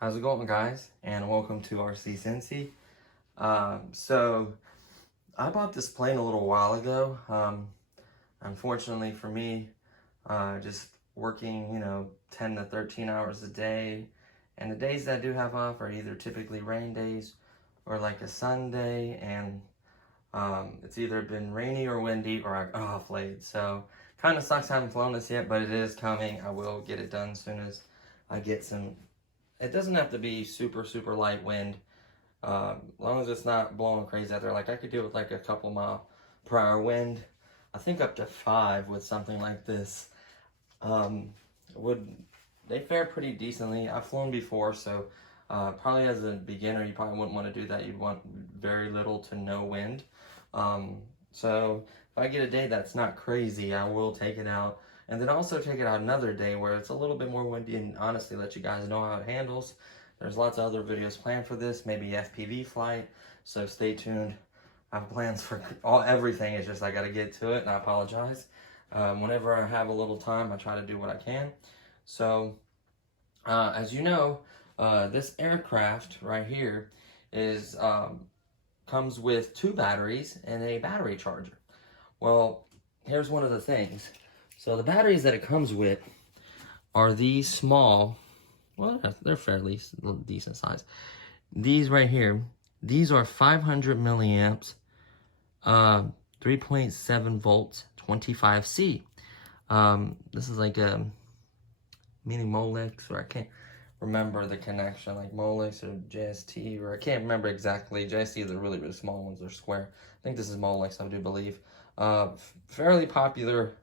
How's it going, guys? And welcome to RC Cincy. So I bought this plane a little while ago. Unfortunately for me, just working, 10 to 13 hours a day. And the days that I do have off are either typically rain days or like a Sunday. And it's either been rainy or windy or I got off late. So kind of sucks I haven't flown this yet, but it is coming. I will get it done as soon as I get some. It doesn't have to be super, super light wind. As long as it's not blowing crazy out there. Like I could do it with like a couple mile per hour wind. I think up to 5 with something like this. They fare pretty decently. I've flown before, so probably as a beginner, you probably wouldn't want to do that. You'd want very little to no wind. So if I get a day that's not crazy, I will take it out. And then also take it out another day where it's a little bit more windy and honestly let you guys know how it handles. There's lots of other videos planned for this, maybe FPV flight, so stay tuned. I have plans for everything, it's just I gotta get to it and I apologize. Whenever I have a little time, I try to do what I can. So, as you know, this aircraft right here is comes with 2 batteries and a battery charger. Well, here's one of the things. So the batteries that it comes with are these small, well, they're fairly decent size. These right here, these are 500 milliamps, 3.7 volts, 25C. This is like a mini Molex, or I can't remember the connection, like Molex or JST, or I can't remember exactly. JST are the really, really small ones, they're square. I think this is Molex, I do believe. Fairly popular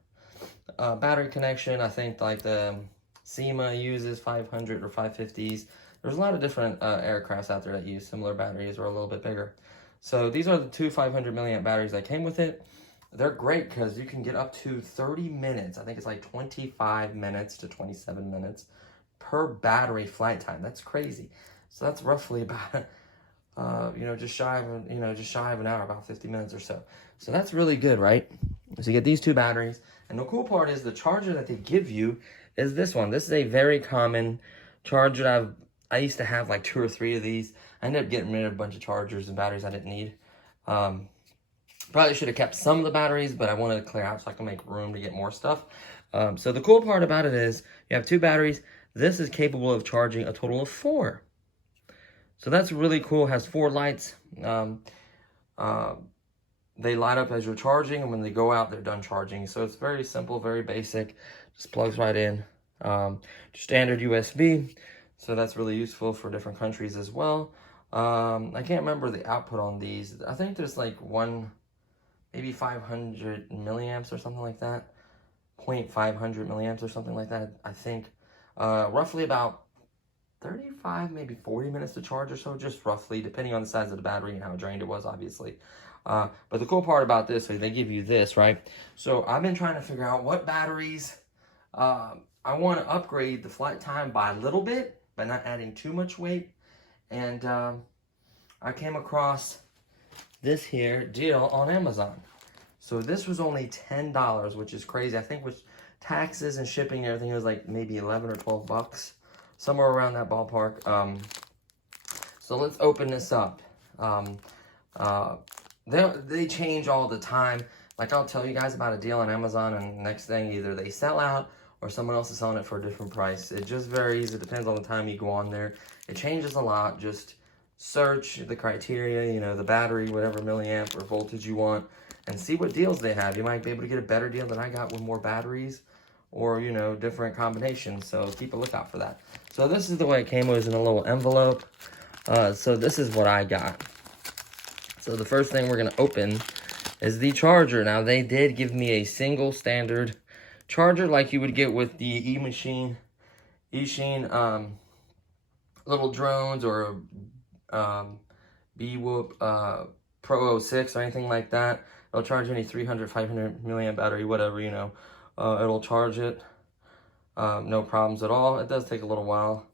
battery connection. I think like the SEMA uses 500 or 550s. There's a lot of different aircrafts out there that use similar batteries or a little bit bigger. So these are the 2 500 milliamp batteries that came with it. They're great because you can get up to 30 minutes. I think it's like 25 minutes to 27 minutes per battery flight time. That's crazy. So that's roughly about just shy of an hour, about 50 minutes or so. So that's really good, right? So you get these 2 batteries. And the cool part is the charger that they give you is this one. This is a very common charger. I used to have like 2 or 3 of these. I ended up getting rid of a bunch of chargers and batteries I didn't need. Probably should have kept some of the batteries, but I wanted to clear out so I can make room to get more stuff. So the cool part about it is you have 2 batteries. This is capable of charging a total of 4. So that's really cool. It has 4 lights. They light up as you're charging, and when they go out, they're done charging. So it's very simple, very basic. Just plugs right in. Standard USB. So that's really useful for different countries as well. I can't remember the output on these. I think there's like maybe 500 milliamps or something like that. 0.500 milliamps or something like that. I think roughly about 35, maybe 40 minutes to charge or so, just roughly, depending on the size of the battery and how drained it was, obviously. But the cool part about this is they give you this, right? So I've been trying to figure out what batteries I want to upgrade the flight time by a little bit, but not adding too much weight. And I came across this here deal on Amazon. So this was only $10, which is crazy. I think with taxes and shipping and everything, it was like maybe 11 or 12 bucks, somewhere around that ballpark. So let's open this up. They change all the time. Like I'll tell you guys about a deal on Amazon, and next thing either they sell out or someone else is selling it for a different price. It just varies. It depends on the time you go on there. It changes a lot. Just search the criteria, the battery, whatever milliamp or voltage you want, and see what deals they have. You might be able to get a better deal than I got with more batteries, or different combinations. So keep a lookout for that. So this is the way it came. It was in a little envelope. So this is what I got. So the first thing we're going to open is the charger. Now, they did give me a single standard charger like you would get with the eSheen little drones or BWhoop Pro 06 or anything like that. It'll charge any 300, 500 milliamp battery, whatever, you know. It'll charge it. No problems at all. It does take a little while.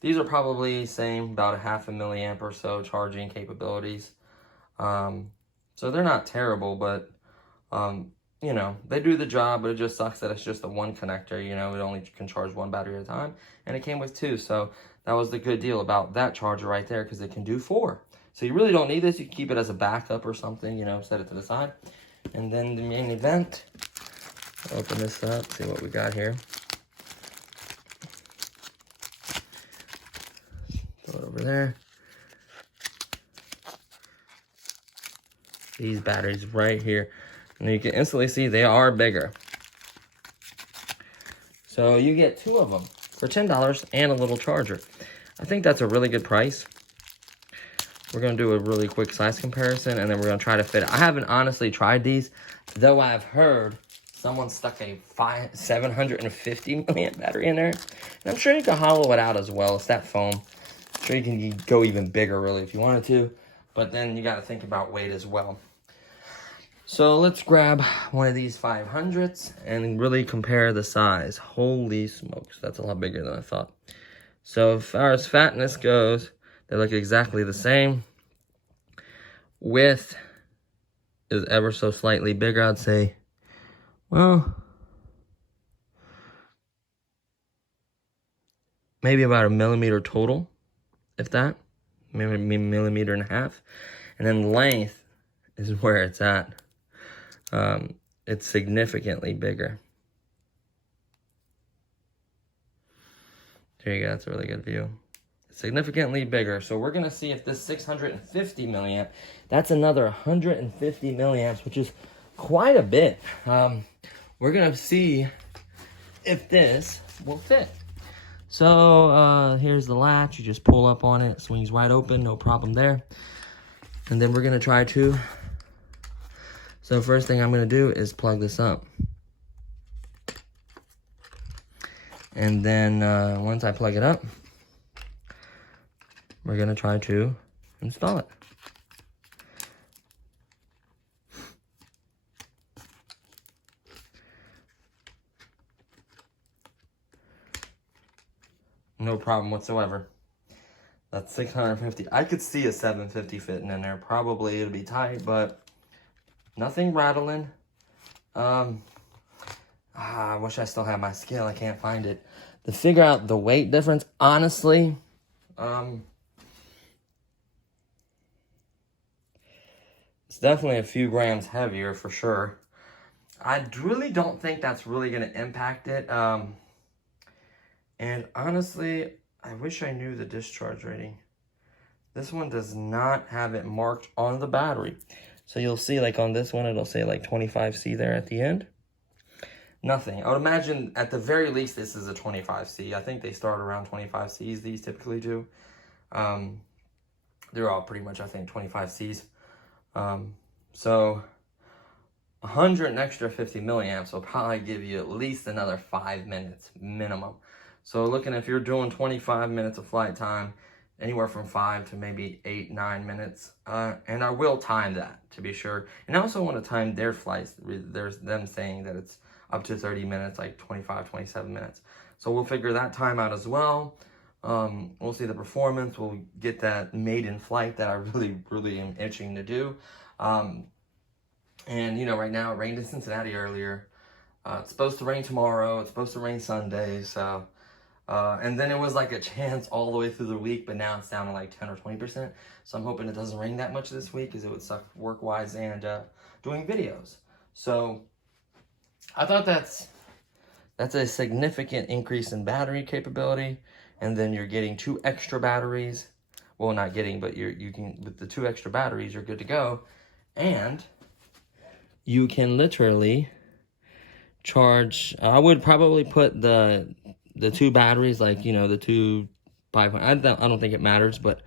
These are probably same, about a half a milliamp or so charging capabilities. So they're not terrible, but you know, they do the job, but it just sucks that it's just the one connector, you know, it only can charge one battery at a time, and it came with two, so that was the good deal about that charger right there, because it can do 4. So you really don't need this. You can keep it as a backup or something, you know, set it to the side. And then the main event, open this up, see what we got here. Throw it over there. These batteries right here. And you can instantly see they are bigger. So you get 2 of them for $10 and a little charger. I think that's a really good price. We're going to do a really quick size comparison, and then we're going to try to fit it. I haven't honestly tried these, though I've heard someone stuck a 750 milliamp battery in there. And I'm sure you can hollow it out as well. It's that foam. I'm sure you can go even bigger, really, if you wanted to. But then you got to think about weight as well. So let's grab one of these 500s and really compare the size. Holy smokes, that's a lot bigger than I thought. So as far as fatness goes, they look exactly the same. Width is ever so slightly bigger, I'd say. Well, maybe about 1 millimeter total, if that. Maybe 1.5 millimeters. And then length is where it's at. It's significantly bigger. There you go, that's a really good view. Significantly bigger. So we're gonna see if this 650 milliamp, that's another 150 milliamps, which is quite a bit. We're gonna see if this will fit. So here's the latch. You just pull up on it, it swings right open, no problem there. And then we're gonna try to. So first thing I'm gonna do is plug this up. And then once I plug it up, we're gonna try to install it. No problem whatsoever. That's 650. I could see a 750 fitting in there. Probably it'll be tight, but nothing rattling. I wish I still had my scale. I can't find it. To figure out the weight difference, honestly, it's definitely a few grams heavier for sure. I really don't think that's really going to impact it. And honestly, I wish I knew the discharge rating. This one does not have it marked on the battery. So you'll see, like on this one, it'll say like 25C there at the end. Nothing. I would imagine at the very least this is a 25C. I think they start around 25Cs, these typically do. They're all pretty much, I think, 25Cs. So 100 and extra 50 milliamps will probably give you at least another 5 minutes minimum. So looking, if you're doing 25 minutes of flight time, anywhere from 5 to maybe 8, 9 minutes. And I will time that to be sure. And I also want to time their flights. There's them saying that it's up to 30 minutes, like 25, 27 minutes. So we'll figure that time out as well. We'll see the performance. We'll get that maiden flight that I really am itching to do. And you know, right now it rained in Cincinnati earlier. It's supposed to rain tomorrow. It's supposed to rain Sunday. So, and then it was like a chance all the way through the week, but now it's down to like 10 or 20%. So I'm hoping it doesn't rain that much this week, because it would suck work-wise and doing videos. So I thought that's a significant increase in battery capability, and then you're getting 2 extra batteries. Well, not getting, but you can, with the 2 extra batteries, you're good to go, and you can literally charge. I would probably put the 2 batteries, like, you know, the 2 500. I don't think it matters, but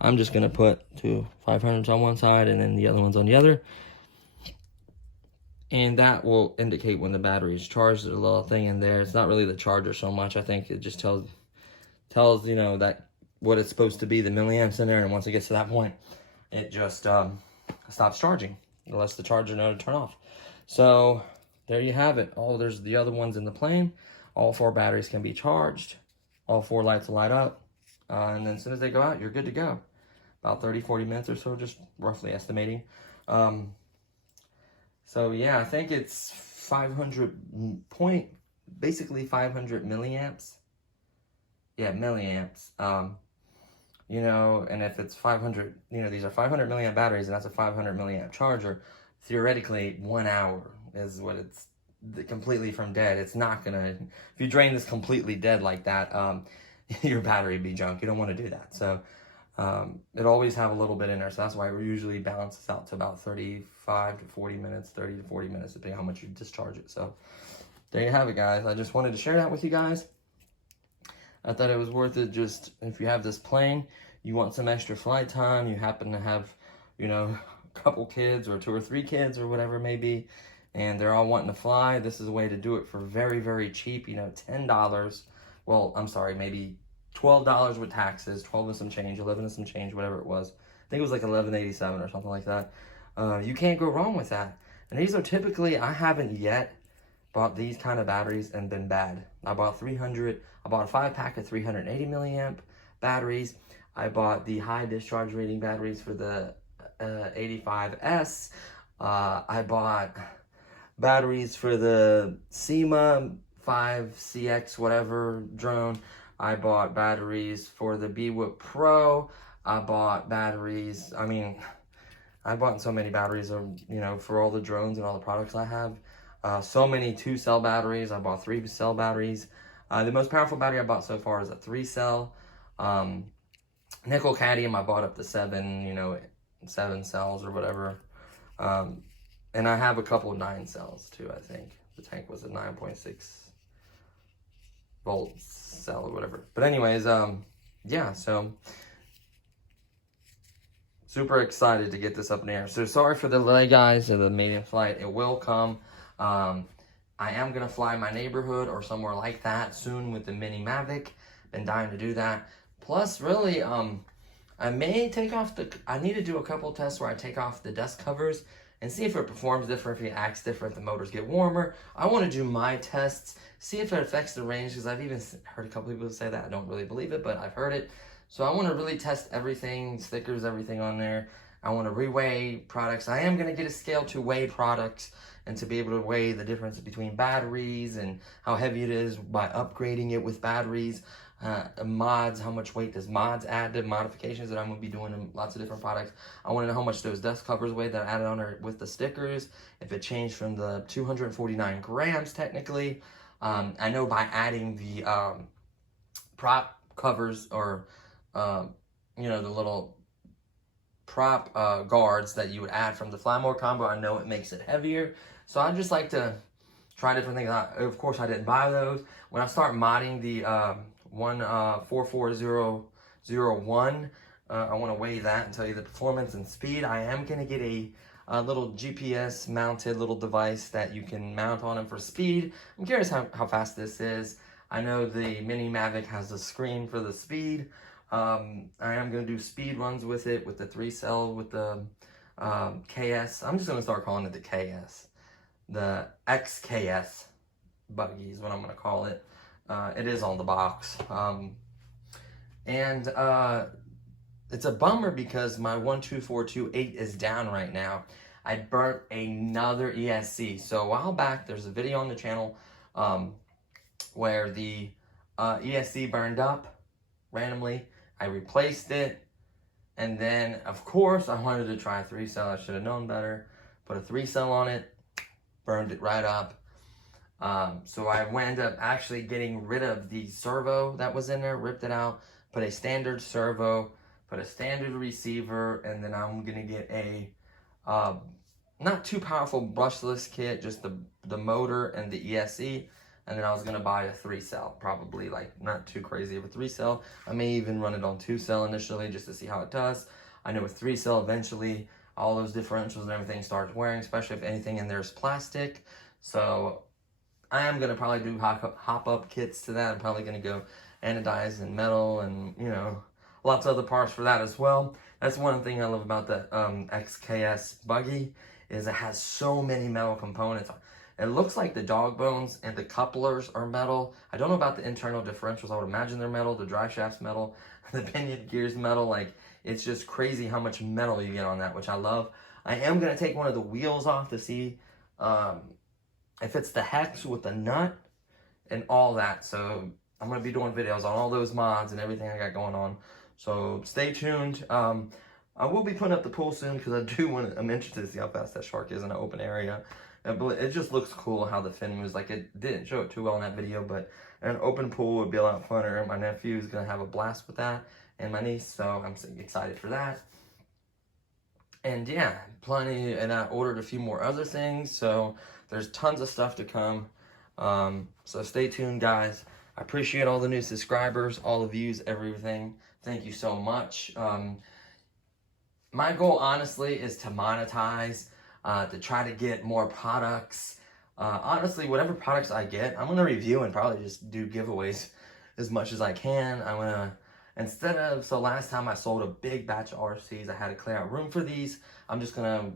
I'm just gonna put two 500s on one side and then the other ones on the other. And that will indicate when the battery is charged. There's a little thing in there. It's not really the charger so much. I think it just tells you know, that what it's supposed to be, the milliamps in there. And once it gets to that point, it just stops charging. It lets the charger know to turn off. So there you have it. Oh, there's the other ones in the plane. All 4 batteries can be charged. All 4 lights will light up. And then as soon as they go out, you're good to go. About 30, 40 minutes or so, just roughly estimating. So yeah, I think it's 500 basically 500 milliamps. Yeah, milliamps. You know, and if it's 500, you know, these are 500 milliamp batteries, and that's a 500 milliamp charger. Theoretically, 1 hour is what it's completely from dead. It's not gonna, if you drain this completely dead like that, your battery would be junk. You don't want to do that. So it always have a little bit in there. So that's why it usually balances out to about 35 to 40 minutes, 30 to 40 minutes, depending on how much you discharge it. So there you have it, guys. I just wanted to share that with you guys. I thought it was worth it. Just if you have this plane, you want some extra flight time, you happen to have, you know, a couple kids or 2 or 3 kids or whatever it may be, and they're all wanting to fly, this is a way to do it for very, very cheap. You know, $10. Well, I'm sorry, maybe $12 with taxes, 12 and some change, 11 and some change, whatever it was. I think it was like $11.87 or something like that. You can't go wrong with that. And these are typically, I haven't yet bought these kind of batteries and been bad. I bought a 5-pack of 380 milliamp batteries. I bought the high discharge rating batteries for the 85S. I bought batteries for the SEMA 5CX whatever drone. I bought batteries for the BWHIP Pro. I bought batteries, I mean, I bought so many batteries, you know, for all the drones and all the products I have. So many 2-cell batteries. I bought 3-cell batteries. The most powerful battery I bought so far is a 3-cell. Nickel cadmium I bought up to 7, you know, 7 cells or whatever. And I have a couple of 9 cells too, I think. The tank was a 9.6 volt cell or whatever. But anyways, yeah, so super excited to get this up in the air. So sorry for the delay, guys, of the maiden flight. It will come. I am gonna fly my neighborhood or somewhere like that soon with the Mini Mavic. Been dying to do that. Plus, really, I may take off I need to do a couple tests where I take off the dust covers and see if it performs different, if it acts different, if the motors get warmer. I want to do my tests, see if it affects the range, because I've even heard a couple people say that. I don't really believe it, but I've heard it. So I want to really test everything, stickers, everything on there. I want to reweigh products. I am going to get a scale to weigh products and to be able to weigh the difference between batteries and how heavy it is by upgrading it with batteries. Mods, how much weight does mods add to modifications that I'm going to be doing in lots of different products. I want to know how much those dust covers weigh that I added on there with the stickers, if it changed from the 249 grams technically. I know by adding the prop covers or you know, the little prop guards that you would add from the Fly More combo, I know it makes it heavier. So I just like to try different things. Of course, I didn't buy those. When I start modding the 44001, I want to weigh that and tell you the performance and speed. I am going to get a little GPS mounted little device that you can mount on them for speed. I'm curious how fast this is. I know the Mini Mavic has a screen for the speed. I am going to do speed runs with it, with the 3-cell, with the KS. I'm just going to start calling it the KS. The XKS buggy is what I'm going to call it. It is on the box. And it's a bummer because my 12428 is down right now. I burnt another ESC. So a while back, there's a video on the channel where the ESC burned up randomly. I replaced it. And then, of course, I wanted to try a 3-cell. I should have known better. Put a 3-cell on it. Burned it right up. So I wound up actually getting rid of the servo that was in there, ripped it out, put a standard servo, put a standard receiver, and then I'm gonna get a not too powerful brushless kit, just the motor and the ESC. and then I was gonna buy a 3-cell, probably like not too crazy of a 3-cell. I may even run it on 2-cell initially just to see how it does. I know with 3-cell eventually all those differentials and everything starts wearing, especially if anything in there is plastic. So I am gonna probably do hop up kits to that. I'm probably gonna go anodized and metal and, you know, lots of other parts for that as well. That's one thing I love about the XKS buggy, is it has so many metal components. It looks like the dog bones and the couplers are metal. I don't know about the internal differentials. I would imagine they're metal. The drive shaft's metal. The pinion gear's metal. Like, it's just crazy how much metal you get on that, which I love. I am going to take one of the wheels off to see if it's the hex with the nut and all that. So I'm going to be doing videos on all those mods and everything I got going on. So stay tuned. I will be putting up the pool soon because I'm interested to see how fast that shark is in an open area. It just looks cool how the fin was. Like, it didn't show it too well in that video, but an open pool would be a lot funner. My nephew is going to have a blast with that, and my niece, so I'm excited for that. And yeah, plenty, and I ordered a few more other things, so there's tons of stuff to come. So stay tuned, guys. I appreciate all the new subscribers, all the views, everything. Thank you so much. My goal, honestly, is to monetize, to try to get more products. Honestly, whatever products I get, I'm going to review and probably just do giveaways as much as I can. I'm going to, so last time I sold a big batch of RCs, I had to clear out room for these. I'm just going to,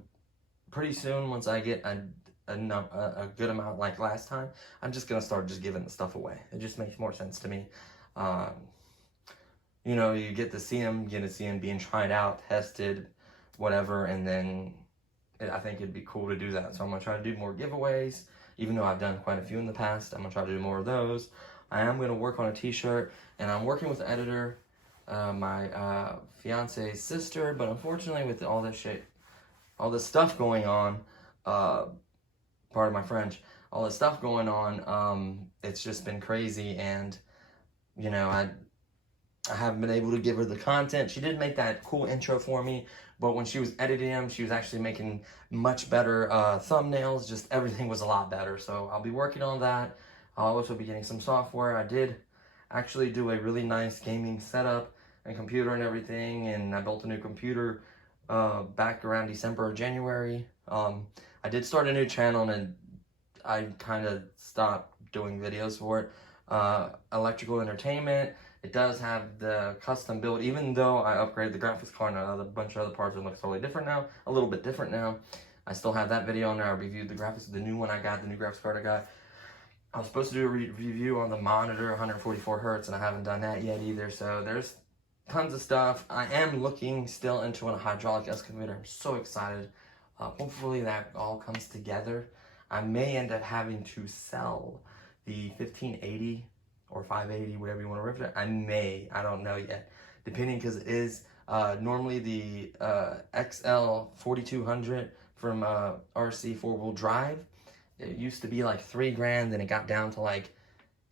pretty soon, once I get a good amount like last time, I'm just going to start just giving the stuff away. It just makes more sense to me. You know, you get to see them, being tried out, tested, whatever, and then I think it'd be cool to do that. So I'm going to try to do more giveaways, even though I've done quite a few in the past. I'm going to try to do more of those. I am going to work on a t-shirt, and I'm working with the editor, my fiance's sister, but unfortunately with all this shit, all this stuff going on, pardon my French, all this stuff going on, it's just been crazy, and, you know, I haven't been able to give her the content. She did make that cool intro for me, but when she was editing them, she was actually making much better thumbnails. Just everything was a lot better. So I'll be working on that. I'll also be getting some software. I did actually do a really nice gaming setup and computer and everything, and I built a new computer back around December or January. I did start a new channel, and I kind of stopped doing videos for it. Electrical entertainment. It does have the custom build, even though I upgraded the graphics card and a bunch of other parts that look totally different now, a little bit different now. I still have that video on there. I reviewed the graphics of the new one I got, the new graphics card I got. I was supposed to do a review on the monitor, 144 hertz, and I haven't done that yet either. So there's tons of stuff. I am looking still into a hydraulic excavator. I'm so excited. Hopefully that all comes together. I may end up having to sell the 1580 or 580, whatever you want to refer to. I don't know yet, depending, because it is normally the XL 4200 from RC 4-wheel drive. It used to be like $3,000, then it got down to like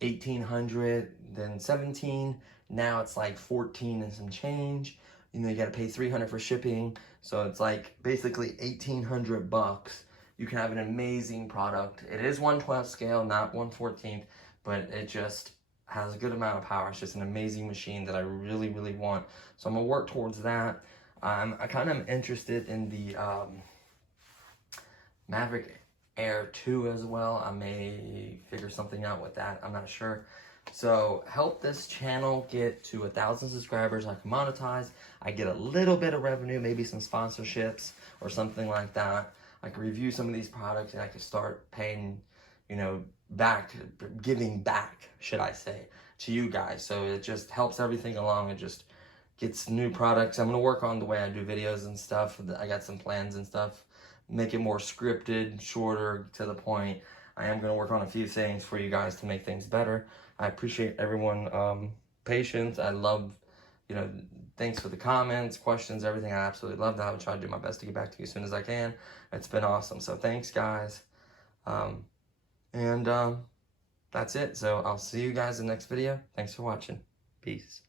1,800, then 17. Now it's like 14 and some change. You know, you got to pay $300 for shipping, so it's like basically 1,800 bucks. You can have an amazing product. It is 1/12 scale, not 1/14, but it just has a good amount of power. It's just an amazing machine that I really, really want. So I'm gonna work towards that. I kind of am interested in the Maverick Air 2 as well. I may figure something out with that. I'm not sure. So help this channel get to 1,000 subscribers. I can monetize. I get a little bit of revenue, maybe some sponsorships or something like that. I can review some of these products, and I can start paying, you know, back, giving back, should I say, to you guys. So it just helps everything along. It just gets new products. I'm going to work on the way I do videos and stuff. I got some plans and stuff. Make it more scripted, shorter, to the point. I am going to work on a few things for you guys to make things better. I appreciate everyone patience. I love, you know, thanks for the comments, questions, everything. I absolutely love that. I will try to do my best to get back to you as soon as I can. It's been awesome. So thanks, guys. That's it. So I'll see you guys in the next video. Thanks for watching. Peace.